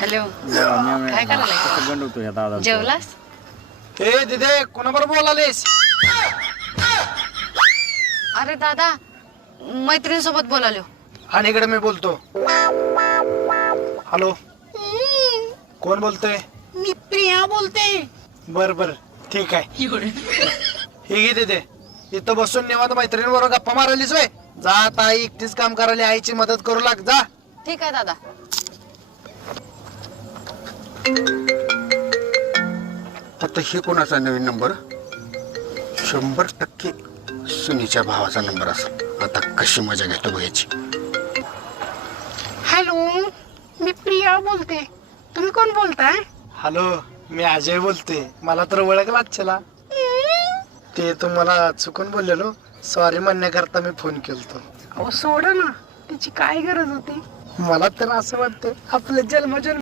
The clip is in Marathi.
हॅलो काय करायला गंडवतो या दादा जेवलास ए दिदे कोणाबरोबर बोलालेस? अरे दादा मैत्रिणीसोबत बोलालो आणि इकडे मी बोलतो. हॅलो कोण बोलतोय? मी प्रिया बोलते. बर बर ठीक आहे. हे घे दिदे इथं बसून निवांत मैत्रिणीबरोबर गप्पा मारायलीस वय. जा आता आई एकटीच काम करायला आईची मदत करू लाग जा. ठीक आहे दादा. आता हे कोणाचा नवीन नंबर? 100% सुनीच्या भावाचा नंबर असेल. आता कशी मजा घेतो याची. हॅलो मी प्रिया बोलते. तुम्ही कोण बोलताय? हॅलो मी अजय बोलते. मला तर ओळख लागचला. ते तुम्हाला चुकून बोललेलो. सॉरी म्हणण्याकरता मी फोन केलतो. अहो सोडा ना त्याची काय गरज होती. मला तर असं वाटतं आपलं जन्मजन्म